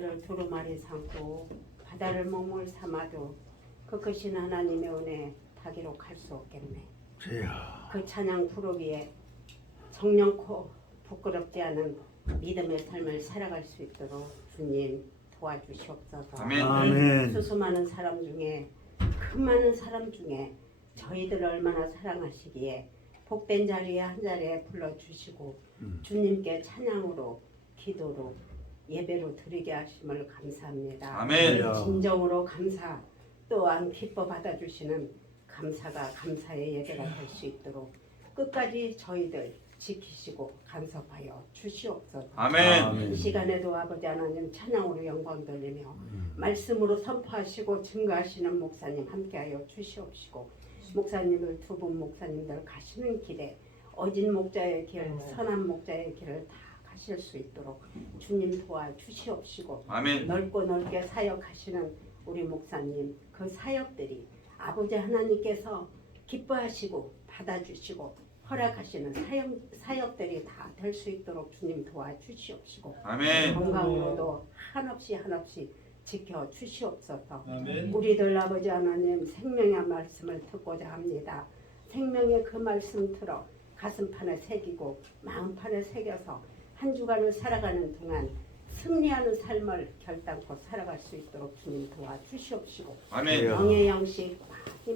하늘을 두루마리 삼고 바다를 몸을 삼아도 그것이 하나님의 은혜 다 기록할 수 없겠네. 그 찬양 부르기에 정령코 부끄럽지 않은 믿음의 삶을 살아갈 수 있도록 주님 도와주시옵소서. 아멘. 수많은 사람 중에 그 많은 사람 중에 저희들을 얼마나 사랑하시기에 복된 자리에 한 자리에 불러주시고 주님께 찬양으로 기도로 예배로 드리게 하심을 감사합니다. 아멘. 진정으로 감사 또한 기뻐 받아주시는 감사가 감사의 예배가 될 수 있도록 끝까지 저희들 지키시고 간섭하여 주시옵소서. 아멘. 이 시간에도 아버지 하나님 찬양으로 영광 돌리며 말씀으로 선포하시고 증거하시는 목사님 함께하여 주시옵시고 목사님을 두 분 목사님들 가시는 길에 어진 목자의 길, 선한 목자의 길을 다 가실 수 있도록 주님 도와주시옵시고 아멘. 넓고 넓게 사역하시는 우리 목사님 그 사역들이 아버지 하나님께서 기뻐하시고 받아주시고 허락하시는 사역들이 다 될 수 있도록 주님 도와주시옵시고 아멘. 건강으로도 한없이 지켜주시옵소서. 아멘. 우리들 아버지 하나님 생명의 말씀을 듣고자 합니다. 생명의 그 말씀 들어 가슴판에 새기고 마음판에 새겨서 한 주간을 살아가는 동안 승리하는 삶을 결단코 살아갈 수 있도록 주님 도와주시옵시고 아멘. 영의 양식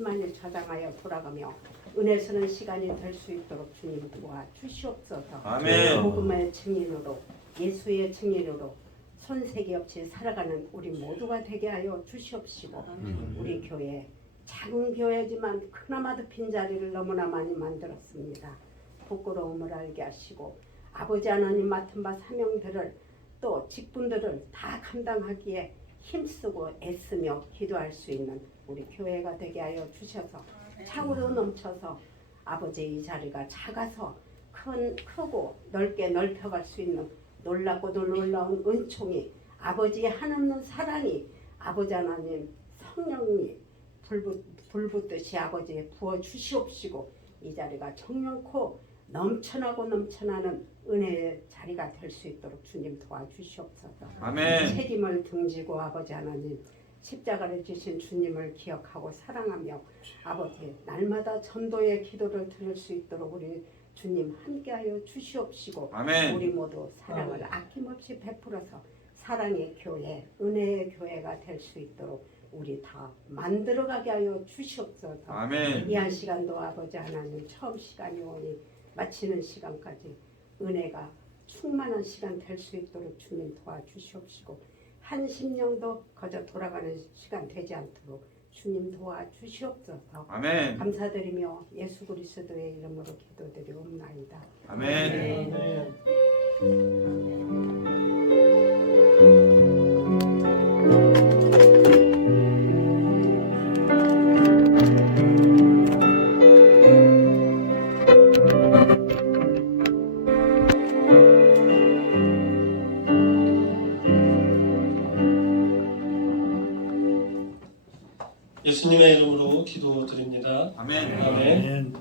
많이 저장하여 돌아가며 은혜 쓰는 시간이 될 수 있도록 주님 도와주시옵소서. 아멘. 복음의 증인으로 예수의 증인으로 손색이 없이 살아가는 우리 모두가 되게 하여 주시옵시고 우리 교회 작은 교회지만 그나마도 빈자리를 너무나 많이 만들었습니다. 부끄러움을 알게 하시고 아버지 하나님 맡은 바 사명들을 또 직분들을 다 감당하기에 힘쓰고 애쓰며 기도할 수 있는 우리 교회가 되게 하여 주셔서 차고로 넘쳐서 아버지 이 자리가 작아서 크고 넓게 넓혀갈 수 있는 놀랍고도 놀라운 은총이 아버지의 한없는 사랑이 아버지 하나님 성령이 불붙듯이 아버지 부어주시옵시고 이 자리가 정령코 넘쳐나고 넘쳐나는 은혜의 자리가 될 수 있도록 주님 도와주시옵소서. 아멘. 책임을 등지고 아버지 하나님 십자가를 지신 주님을 기억하고 사랑하며 아버지 날마다 전도의 기도를 들을 수 있도록 우리 주님 함께하여 주시옵시고 아멘. 우리 모두 사랑을 아낌없이 베풀어서 사랑의 교회, 은혜의 교회가 될 수 있도록 우리 다 만들어가게 하여 주시옵소서. 아멘. 이 한 시간도 아버지 하나님 처음 시간이 오니 마치는 시간까지 은혜가 충만한 시간 될 수 있도록 주님 도와주시옵시고 한 심령도 거저 돌아가는 시간 되지 않도록 주님 도와주시옵소서. 아멘. 감사드리며 예수 그리스도의 이름으로 기도드리옵나이다. 아멘. 예수님의 이름으로 기도드립니다. 아멘. 아멘.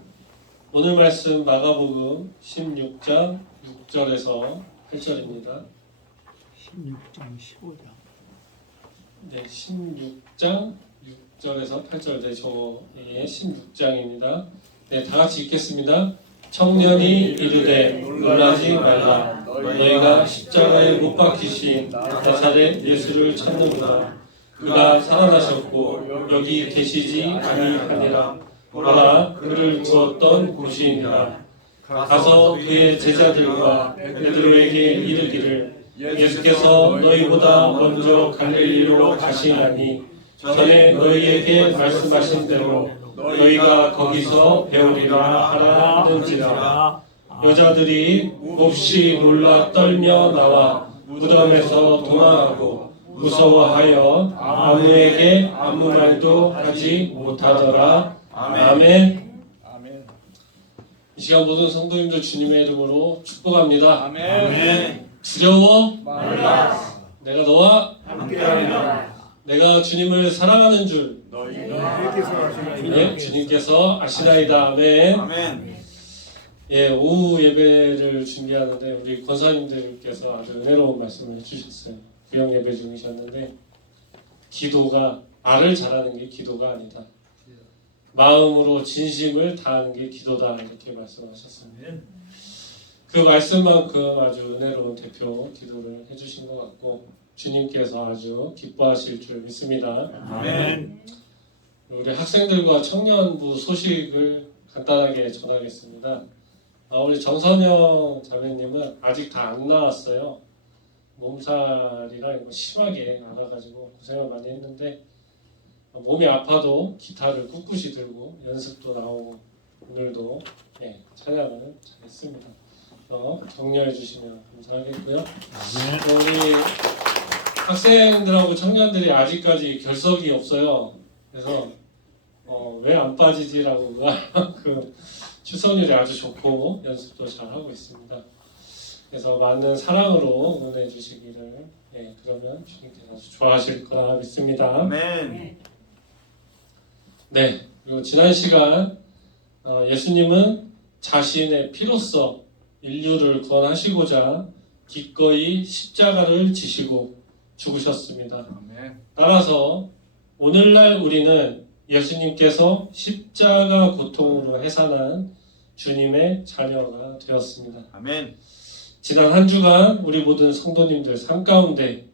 오늘 말씀 마가복음 16장 6절에서 8절입니다. 16장 15장. 네, 16장 6절에서 8절. 네, 저의 16장입니다. 네, 다 같이 읽겠습니다. 청년이 이르되 놀라지 말라. 너희가 십자가에 못 박히신 나사렛 예수를 찾는구나. 그가 살아나셨고 여기 계시지 아니하니라. 보라, 그를 두었던 곳이니라. 가서 그의 제자들과 베드로에게 이르기를 예수께서 너희보다 먼저 갈릴리로 가시나니 전에 너희에게 말씀하신 대로 너희가 거기서 배우리라 하라 하는지라. 여자들이 몹시 놀라 떨며 나와 무덤에서 도망하고 무서워하여 아무에게 아무 말도 하지 못하더라. 아멘. 이 시간 모든 성도님들 주님의 이름으로 축복합니다. 아멘. 두려워 말라. 내가 너와 함께하리라. 내가 주님을 사랑하는 줄 주님께서 주님께서 아시나이다. 아멘. 아멘. 예, 오후 예배를 준비하는데 우리 권사님들께서 아주 은혜로운 말씀을 해주셨어요. 구역 예배 중이셨는데 기도가 말을 잘하는 게 기도가 아니다. 마음으로 진심을 다하는 게 기도다 이렇게 말씀하셨습니다. 그 말씀만큼 아주 은혜로운 대표 기도를 해주신 것 같고 주님께서 아주 기뻐하실 줄 믿습니다. 아멘. 우리 학생들과 청년부 소식을 간단하게 전하겠습니다. 우리 정선영 자매님은 아직 다 안 나왔어요. 몸살이랑 심하게 알아가지고 고생을 많이 했는데 몸이 아파도 기타를 꿋꿋이 들고 연습도 나오고 오늘도 찬양을 잘했습니다. 격려해 주시면 감사하겠고요. 우리 학생들하고 청년들이 아직까지 결석이 없어요. 그래서 왜 안 빠지지라고 그 출석률이 아주 좋고 연습도 잘 하고 있습니다. 그래서 많은 사랑으로 응원해 주시기를 그러면 주님께서 아주 좋아하실 거라 믿습니다. 아멘. 네, 그리고 지난 시간 예수님은 자신의 피로써 인류를 구원하시고자 기꺼이 십자가를 지시고 죽으셨습니다. 아멘. 따라서 오늘날 우리는 예수님께서 십자가 고통으로 해산한 주님의 자녀가 되었습니다. 아멘. 지난 한 주간 우리 모든 성도님들 삶 가운데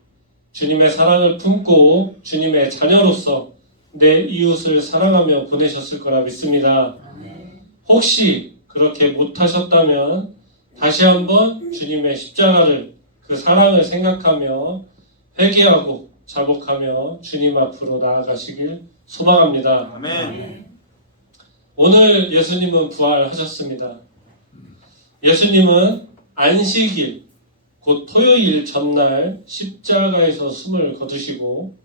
주님의 사랑을 품고 주님의 자녀로서 내 이웃을 사랑하며 보내셨을 거라 믿습니다. 혹시 그렇게 못하셨다면 다시 한번 주님의 십자가를 그 사랑을 생각하며 회개하고 자복하며 주님 앞으로 나아가시길 소망합니다. 아멘. 오늘 예수님은 부활하셨습니다. 예수님은 안식일, 곧 토요일 전날 십자가에서 숨을 거두시고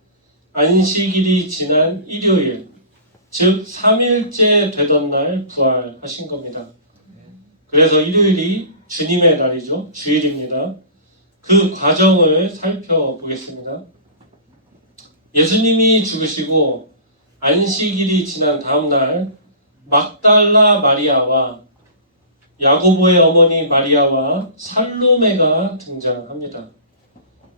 안식일이 지난 일요일, 즉 3일째 되던 날 부활하신 겁니다. 그래서 일요일이 주님의 날이죠. 주일입니다. 그 과정을 살펴보겠습니다. 예수님이 죽으시고 안식일이 지난 다음 날 막달라 마리아와 야고보의 어머니 마리아와 살로메가 등장합니다.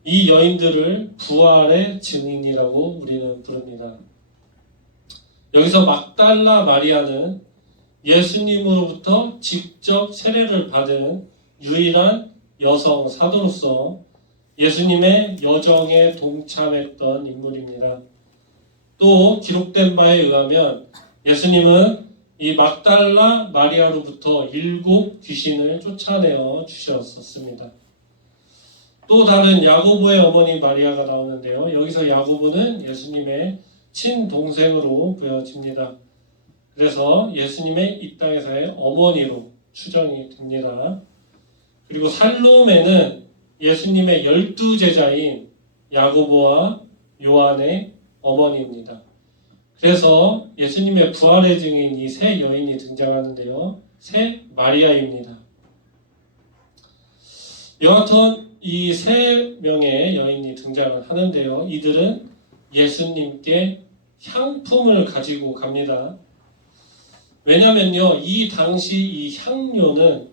이 여인들을 부활의 증인이라고 우리는 부릅니다. 여기서 막달라 마리아는 예수님으로부터 직접 세례를 받은 유일한 여성 사도로서 예수님의 여정에 동참했던 인물입니다. 또 기록된 바에 의하면 예수님은 이 막달라 마리아로부터 7 귀신을 쫓아내어 주셨었습니다. 또 다른 야고보의 어머니 마리아가 나오는데요. 여기서 야고보는 예수님의 친동생으로 보여집니다. 그래서 예수님의 이 땅에서의 어머니로 추정이 됩니다. 그리고 살로메는 예수님의 12제자인 야고보와 요한의 어머니입니다. 그래서 예수님의 부활의 증인 이 세 여인이 등장하는데요. 세 마리아입니다. 여하튼 이 세 명의 여인이 등장을 하는데요. 이들은 예수님께 향품을 가지고 갑니다. 왜냐면요, 이 당시 이 향료는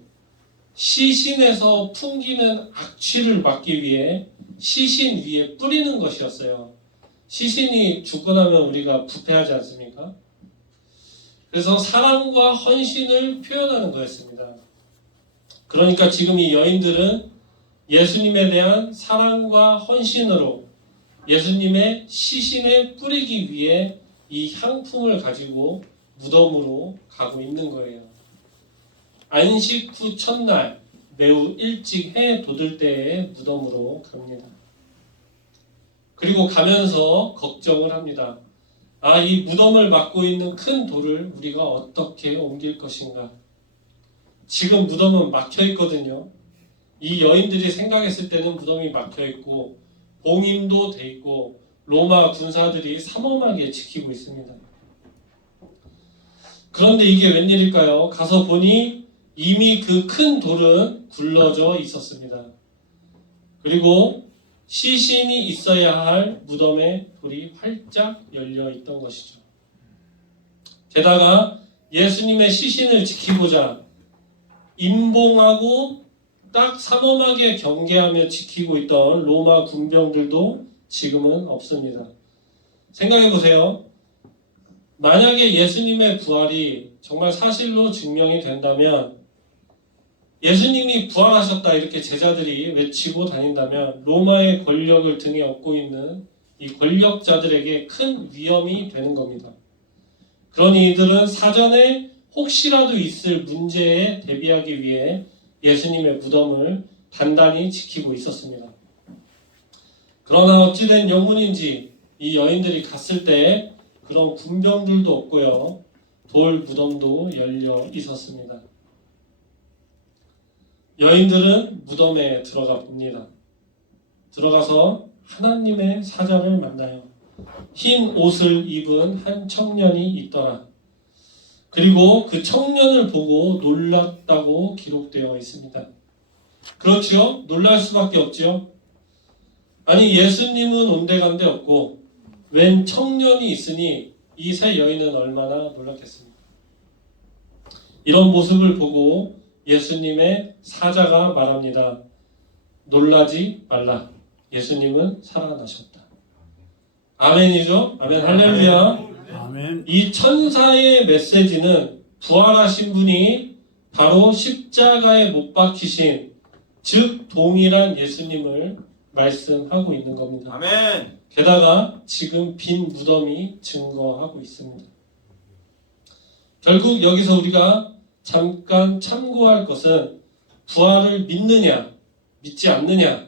시신에서 풍기는 악취를 막기 위해 시신 위에 뿌리는 것이었어요. 시신이 죽고 나면 우리가 부패하지 않습니까? 그래서 사랑과 헌신을 표현하는 거였습니다. 그러니까 지금 이 여인들은 예수님에 대한 사랑과 헌신으로 예수님의 시신에 뿌리기 위해 이 향품을 가지고 무덤으로 가고 있는 거예요. 안식 후 첫날 매우 일찍 해 돋을 때에 무덤으로 갑니다. 그리고 가면서 걱정을 합니다. 이 무덤을 막고 있는 큰 돌을 우리가 어떻게 옮길 것인가? 지금 무덤은 막혀 있거든요. 이 여인들이 생각했을 때는 무덤이 막혀 있고 봉인도 돼 있고 로마 군사들이 삼엄하게 지키고 있습니다. 그런데 이게 웬일일까요? 가서 보니 이미 그 큰 돌은 굴러져 있었습니다. 그리고 시신이 있어야 할 무덤의 돌이 활짝 열려 있던 것이죠. 게다가 예수님의 시신을 지키고자 임봉하고 딱 삼엄하게 경계하며 지키고 있던 로마 군병들도 지금은 없습니다. 생각해 보세요. 만약에 예수님의 부활이 정말 사실로 증명이 된다면, 예수님이 부활하셨다 이렇게 제자들이 외치고 다닌다면 로마의 권력을 등에 업고 있는 이 권력자들에게 큰 위험이 되는 겁니다. 그러니 이들은 사전에 혹시라도 있을 문제에 대비하기 위해 예수님의 무덤을 단단히 지키고 있었습니다. 그러나 어찌된 영문인지 이 여인들이 갔을 때 그런 군병들도 없고요. 돌 무덤도 열려 있었습니다. 여인들은 무덤에 들어가 봅니다. 들어가서 하나님의 사자를 만나요. 흰 옷을 입은 한 청년이 있더라. 그리고 그 청년을 보고 놀랐다고 기록되어 있습니다. 그렇지요? 놀랄 수밖에 없지요? 아니, 예수님은 온데간데 없고 웬 청년이 있으니 이 세 여인은 얼마나 놀랐겠습니까? 이런 모습을 보고 예수님의 사자가 말합니다. 놀라지 말라. 예수님은 살아나셨다. 아멘이죠? 아멘, 할렐루야. 아멘. 이 천사의 메시지는 부활하신 분이 바로 십자가에 못 박히신, 즉 동일한 예수님을 말씀하고 있는 겁니다. 아멘. 게다가 지금 빈 무덤이 증거하고 있습니다. 결국 여기서 우리가 잠깐 참고할 것은 부활을 믿느냐, 믿지 않느냐,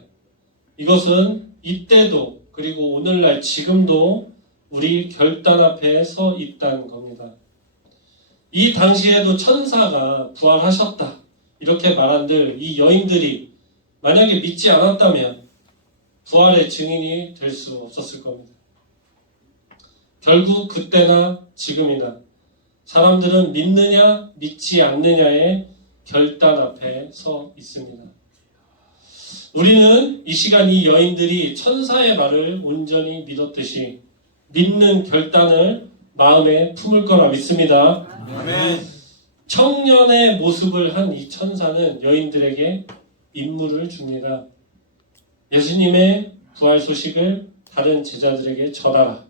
이것은 이때도 그리고 오늘날 지금도 우리 결단 앞에 서 있다는 겁니다. 이 당시에도 천사가 부활하셨다 이렇게 말한들 이 여인들이 만약에 믿지 않았다면 부활의 증인이 될 수 없었을 겁니다. 결국 그때나 지금이나 사람들은 믿느냐 믿지 않느냐의 결단 앞에 서 있습니다. 우리는 이 시간 이 여인들이 천사의 말을 온전히 믿었듯이 믿는 결단을 마음에 품을 거라 믿습니다. 아멘. 청년의 모습을 한 이 천사는 여인들에게 임무를 줍니다. 예수님의 부활 소식을 다른 제자들에게 전하라.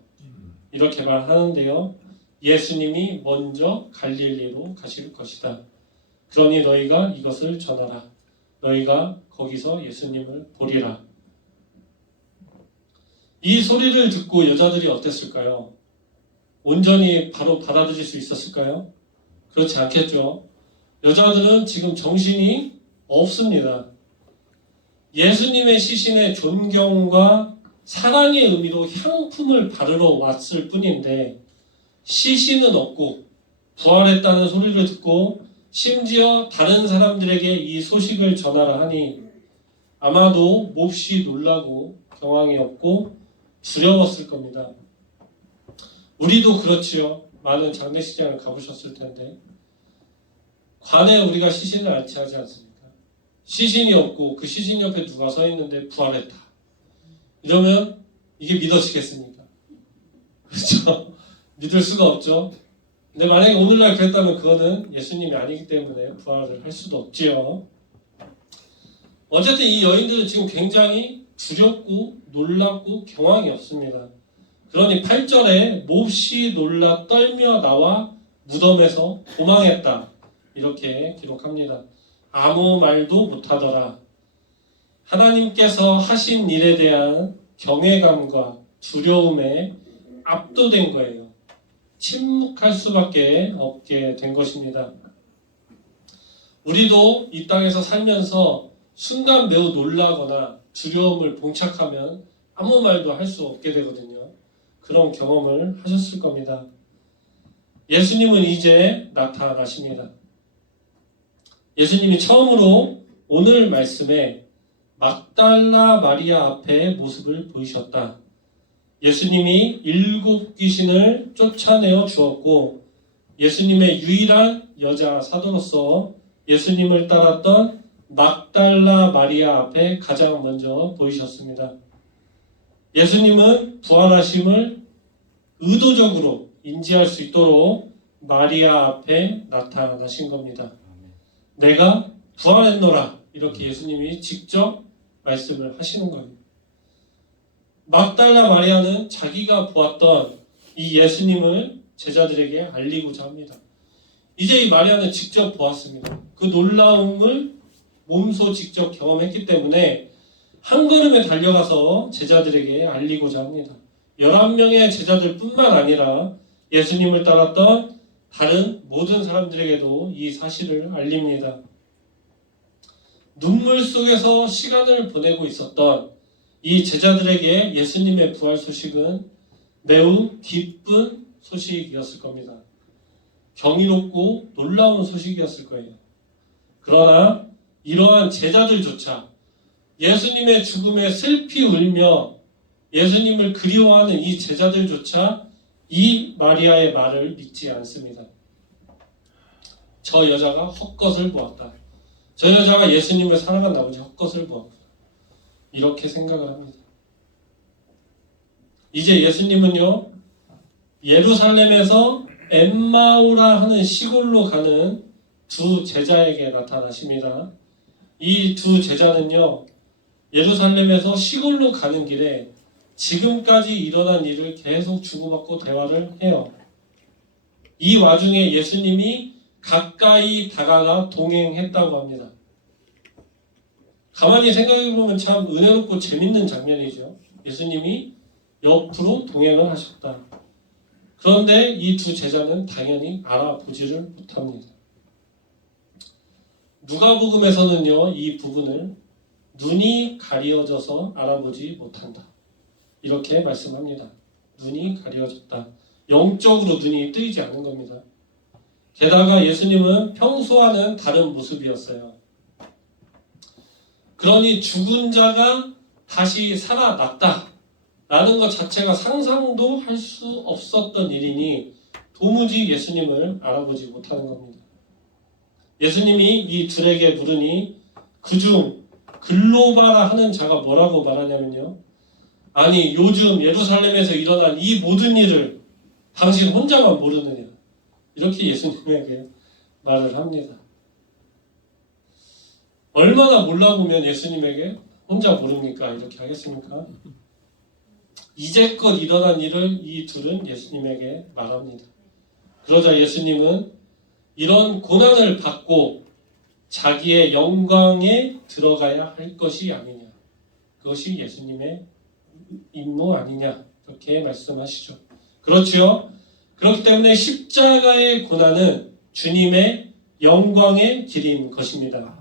이렇게 말하는데요. 예수님이 먼저 갈릴리로 가실 것이다. 그러니 너희가 이것을 전하라. 너희가 거기서 예수님을 보리라. 이 소리를 듣고 여자들이 어땠을까요? 온전히 바로 받아들일 수 있었을까요? 그렇지 않겠죠. 여자들은 지금 정신이 없습니다. 예수님의 시신에 존경과 사랑의 의미로 향품을 바르러 왔을 뿐인데 시신은 없고 부활했다는 소리를 듣고 심지어 다른 사람들에게 이 소식을 전하라 하니 아마도 몹시 놀라고 경황이 없고 두려웠을 겁니다. 우리도 그렇지요. 많은 장례식장을 가보셨을 텐데 관에 우리가 시신을 안치하지 않습니까? 시신이 없고 그 시신 옆에 누가 서 있는데 부활했다. 이러면 이게 믿어지겠습니까? 그렇죠? 믿을 수가 없죠. 근데 만약에 오늘날 그랬다면 그거는 예수님이 아니기 때문에 부활을 할 수도 없지요. 어쨌든 이 여인들은 지금 굉장히 두렵고 놀랍고 경황이 없습니다. 그러니 8절에 몹시 놀라 떨며 나와 무덤에서 도망했다. 이렇게 기록합니다. 아무 말도 못하더라. 하나님께서 하신 일에 대한 경외감과 두려움에 압도된 거예요. 침묵할 수밖에 없게 된 것입니다. 우리도 이 땅에서 살면서 순간 매우 놀라거나 두려움을 봉착하면 아무 말도 할 수 없게 되거든요. 그런 경험을 하셨을 겁니다. 예수님은 이제 나타나십니다. 예수님이 처음으로 오늘 말씀에 막달라 마리아 앞에 모습을 보이셨다. 예수님이 7 귀신을 쫓아내어 주었고 예수님의 유일한 여자 사도로서 예수님을 따랐던 막달라 마리아 앞에 가장 먼저 보이셨습니다. 예수님은 부활하심을 의도적으로 인지할 수 있도록 마리아 앞에 나타나신 겁니다. 내가 부활했노라 이렇게 예수님이 직접 말씀을 하시는 거예요. 막달라 마리아는 자기가 보았던 이 예수님을 제자들에게 알리고자 합니다. 이제 이 마리아는 직접 보았습니다. 그 놀라움을 몸소 직접 경험했기 때문에 한 걸음에 달려가서 제자들에게 알리고자 합니다. 11명의 제자들 뿐만 아니라 예수님을 따랐던 다른 모든 사람들에게도 이 사실을 알립니다. 눈물 속에서 시간을 보내고 있었던 이 제자들에게 예수님의 부활 소식은 매우 기쁜 소식이었을 겁니다. 경이롭고 놀라운 소식이었을 거예요. 그러나 이러한 제자들조차 예수님의 죽음에 슬피 울며 예수님을 그리워하는 이 제자들조차 이 마리아의 말을 믿지 않습니다. 저 여자가 헛것을 보았다. 저 여자가 예수님을 사랑한 나머지 헛것을 보았다. 이렇게 생각을 합니다. 이제 예수님은요, 예루살렘에서 엠마오라 하는 시골로 가는 두 제자에게 나타나십니다. 이 두 제자는요, 예루살렘에서 시골로 가는 길에 지금까지 일어난 일을 계속 주고받고 대화를 해요. 이 와중에 예수님이 가까이 다가가 동행했다고 합니다. 가만히 생각해보면 참 은혜롭고 재밌는 장면이죠. 예수님이 옆으로 동행을 하셨다. 그런데 이 두 제자는 당연히 알아보지를 못합니다. 누가복음에서는요, 이 부분을 눈이 가리워져서 알아보지 못한다. 이렇게 말씀합니다. 눈이 가리워졌다. 영적으로 눈이 뜨이지 않은 겁니다. 게다가 예수님은 평소와는 다른 모습이었어요. 그러니 죽은 자가 다시 살아났다 라는 것 자체가 상상도 할 수 없었던 일이니 도무지 예수님을 알아보지 못하는 겁니다. 예수님이 이 둘에게 물으니 그중 글로바라 하는 자가 뭐라고 말하냐면요, 아니 요즘 예루살렘에서 일어난 이 모든 일을 당신 혼자만 모르느냐, 이렇게 예수님에게 말을 합니다. 얼마나 몰라보면 예수님에게 혼자 모릅니까? 이렇게 하겠습니까? 이제껏 일어난 일을 이 둘은 예수님에게 말합니다. 그러자 예수님은 이런 고난을 받고 자기의 영광에 들어가야 할 것이 아니냐, 그것이 예수님의 임무 아니냐, 이렇게 말씀하시죠. 그렇지요? 그렇기 때문에 십자가의 고난은 주님의 영광의 길인 것입니다.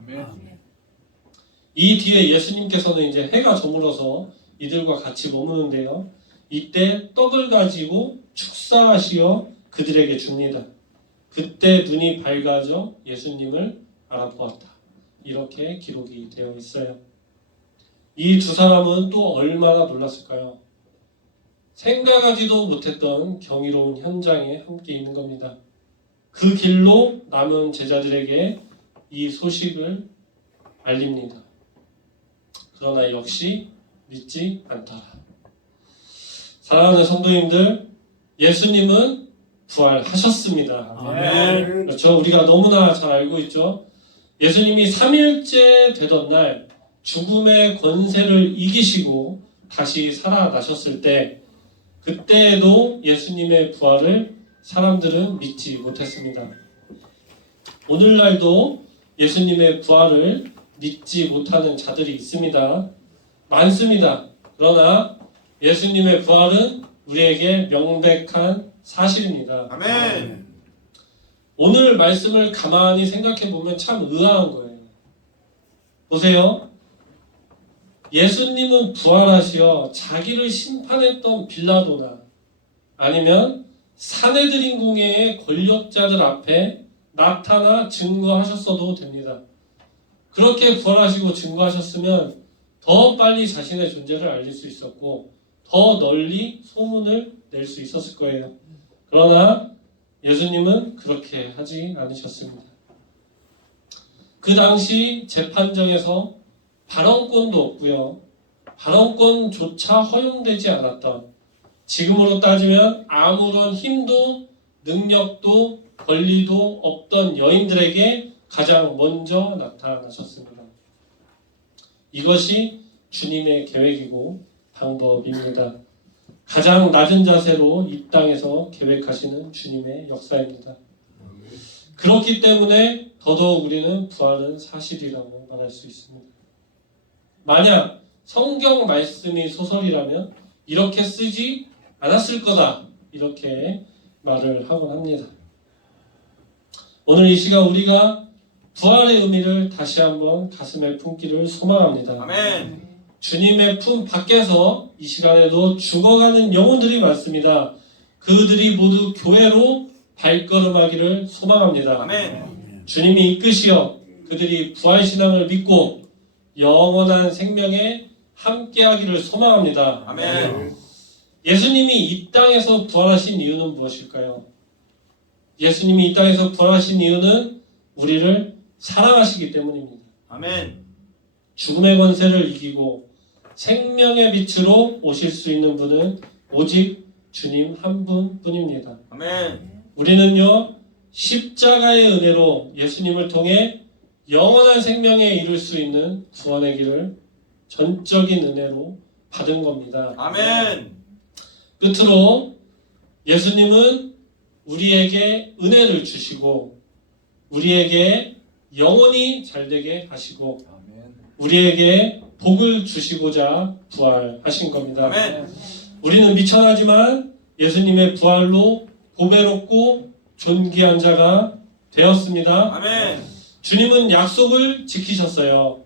이 뒤에 예수님께서는 이제 해가 저물어서 이들과 같이 머무는데요, 이때 떡을 가지고 축사하시어 그들에게 줍니다. 그때 눈이 밝아져 예수님을 알아보았다. 이렇게 기록이 되어 있어요. 이 두 사람은 또 얼마나 놀랐을까요? 생각하지도 못했던 경이로운 현장에 함께 있는 겁니다. 그 길로 남은 제자들에게 이 소식을 알립니다. 그러나 역시 믿지 않더라. 사랑하는 성도님들, 예수님은 부활하셨습니다. 아멘. 그렇죠? 우리가 너무나 잘 알고 있죠. 예수님이 3일째 되던 날 죽음의 권세를 이기시고 다시 살아나셨을 때, 그때에도 예수님의 부활을 사람들은 믿지 못했습니다. 오늘날도 예수님의 부활을 믿지 못하는 자들이 있습니다. 많습니다. 그러나 예수님의 부활은 우리에게 명백한 사실입니다. 아멘. 오늘 말씀을 가만히 생각해 보면 참 의아한 거예요. 보세요. 예수님은 부활하시어 자기를 심판했던 빌라도나 아니면 사내들인 공회의 권력자들 앞에 나타나 증거하셨어도 됩니다. 그렇게 부활하시고 증거하셨으면 더 빨리 자신의 존재를 알릴 수 있었고 더 널리 소문을 낼 수 있었을 거예요. 그러나 예수님은 그렇게 하지 않으셨습니다. 그 당시 재판정에서 발언권도 없고요, 발언권조차 허용되지 않았던, 지금으로 따지면 아무런 힘도 능력도 권리도 없던 여인들에게 가장 먼저 나타나셨습니다. 이것이 주님의 계획이고 방법입니다. 가장 낮은 자세로 이 땅에서 계획하시는 주님의 역사입니다. 그렇기 때문에 더더욱 우리는 부활은 사실이라고 말할 수 있습니다. 만약 성경 말씀이 소설이라면 이렇게 쓰지 않았을 거다, 이렇게 말을 하곤 합니다. 오늘 이 시간 우리가 부활의 의미를 다시 한번 가슴에 품기를 소망합니다. 아멘. 주님의 품 밖에서 이 시간에도 죽어가는 영혼들이 많습니다. 그들이 모두 교회로 발걸음하기를 소망합니다. 아멘. 주님이 이끄시어 그들이 부활신앙을 믿고 영원한 생명에 함께하기를 소망합니다. 아멘. 예수님이 이 땅에서 부활하신 이유는 무엇일까요? 예수님이 이 땅에서 부활하신 이유는 우리를 사랑하시기 때문입니다. 아멘. 죽음의 권세를 이기고 생명의 빛으로 오실 수 있는 분은 오직 주님 한 분뿐입니다. 아멘. 우리는요, 십자가의 은혜로 예수님을 통해 영원한 생명에 이룰 수 있는 구원의 길을 전적인 은혜로 받은 겁니다. 아멘. 끝으로 예수님은 우리에게 은혜를 주시고 우리에게 영원히 잘되게 하시고 우리에게 복을 주시고자 부활하신 겁니다. 아멘. 우리는 미천하지만 예수님의 부활로 보배롭고 존귀한 자가 되었습니다. 아멘. 주님은 약속을 지키셨어요.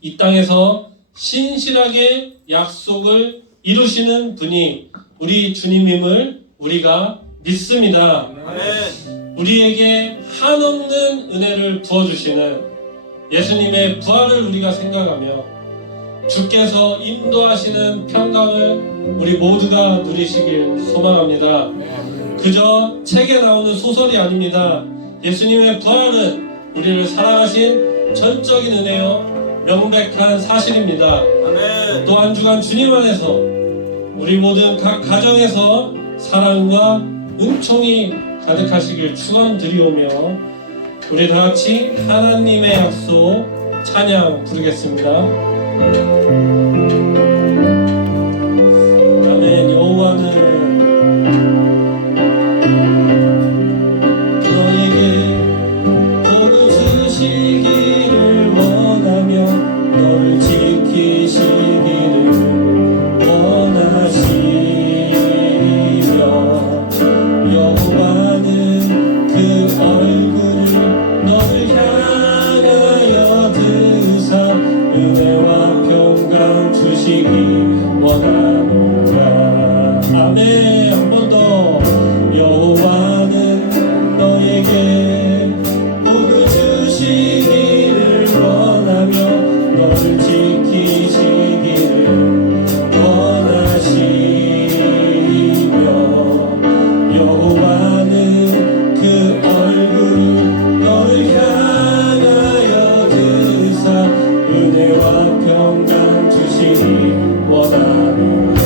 이 땅에서 신실하게 약속을 이루시는 분이 우리 주님임을 우리가 믿습니다. 아멘. 우리에게 한없는 은혜를 부어주시는 예수님의 부활을 우리가 생각하며 주께서 인도하시는 평강을 우리 모두가 누리시길 소망합니다. 그저 책에 나오는 소설이 아닙니다. 예수님의 부활은 우리를 사랑하신 전적인 은혜요 명백한 사실입니다. 아멘. 또 한 주간 주님 안에서 우리 모든 각 가정에서 사랑과 은총이 가득하시길 축원드리오며 우리 다 같이 하나님의 약속 찬양 부르겠습니다. 아멘. 여호와는 너에게 복을 주시기를 원하며 너를 지키시기를 원하시며 여호와는 그 얼굴을 너를 향하여 드사 은혜와 평강 주시기 원하노라. 아멘. 한 번 더. 여호와는 너에게 복을 주시기를 원하며 너를 지키시기를 원하시며 여호와는 그 얼굴을 너를 향하여 드사 은혜와 평강 주시기 원하노라.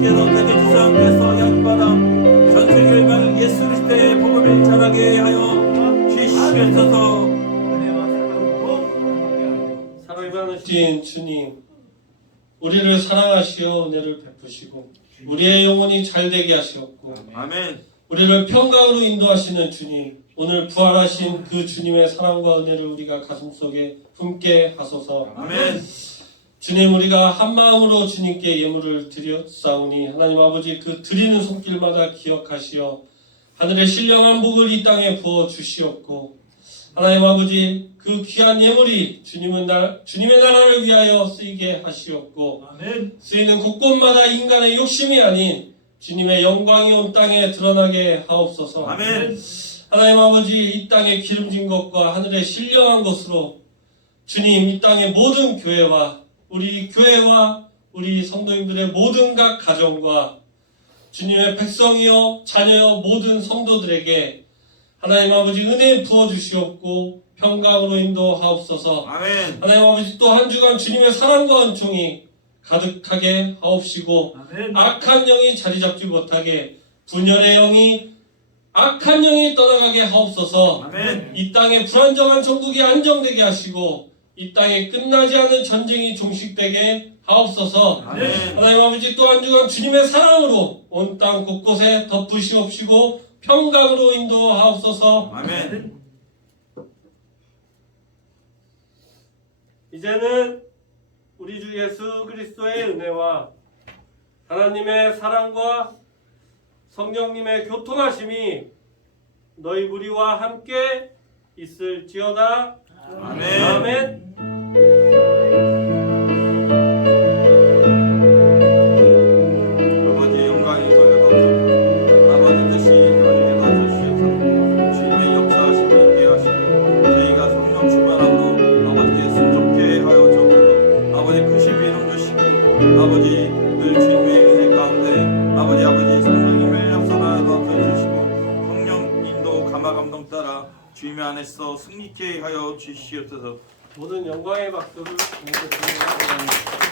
주님께서 대전 주상께서 양받아 전 세계를 가는 예수 그리스도의 복음을 전하게 하여 주시옵소서. 은혜와 사랑으로 함께하여 사랑이 많으신 주님, 우리를 사랑하시어 은혜를 베푸시고 우리의 영혼이 잘되게 하시옵고 아멘. 우리를 평강으로 인도하시는 주님, 오늘 부활하신 그 주님의 사랑과 은혜를 우리가 가슴속에 품게 하소서. 아멘. 주님, 우리가 한 마음으로 주님께 예물을 드렸사오니 하나님 아버지 그 드리는 손길마다 기억하시어 하늘의 신령한 복을 이 땅에 부어 주시옵고 하나님 아버지 그 귀한 예물이 주님의 나라를 위하여 쓰이게 하시옵고 아멘. 쓰이는 곳곳마다 인간의 욕심이 아닌 주님의 영광이 온 땅에 드러나게 하옵소서. 아멘. 하나님 아버지 이 땅의 기름진 것과 하늘의 신령한 것으로 주님 이 땅의 모든 교회와 우리 성도님들의 모든 각 가정과 주님의 백성이여 자녀여 모든 성도들에게 하나님 아버지 은혜 부어주시옵고 평강으로 인도하옵소서. 아멘. 하나님 아버지 또 한 주간 주님의 사랑과 은총이 가득하게 하옵시고 아멘. 악한 영이 자리 잡지 못하게 분열의 영이 악한 영이 떠나가게 하옵소서. 아멘. 이 땅에 불안정한 전국이 안정되게 하시고 이 땅에 끝나지 않은 전쟁이 종식되게 하옵소서. 아멘. 하나님 아버지 또 한 주간 주님의 사랑으로 온 땅 곳곳에 덮으시옵시고 평강으로 인도하옵소서. 아멘. 이제는 우리 주 예수 그리스도의 은혜와 하나님의 사랑과 성령님의 교통하심이 너희 무리와 함께 있을지어다. 아멘. 아멘. 아버지 영광이 돌려받고 아버지 뜻이 이루어지게 도와주시옵소서. 주님의 역사하심이 있게 하시고 저희가 성령 충만함으로 아버지께 순종케 하여 주옵소서. 아버지 크신 이름 주시고 아버지 늘 주님의 은혜 가운데 아버지 성령님의 역사나 주시고 성령 인도 감화 감동 따라 주님의 안에서 승리케 하여 주시옵소서. 모든 영광의 박수를 드리겠습니다.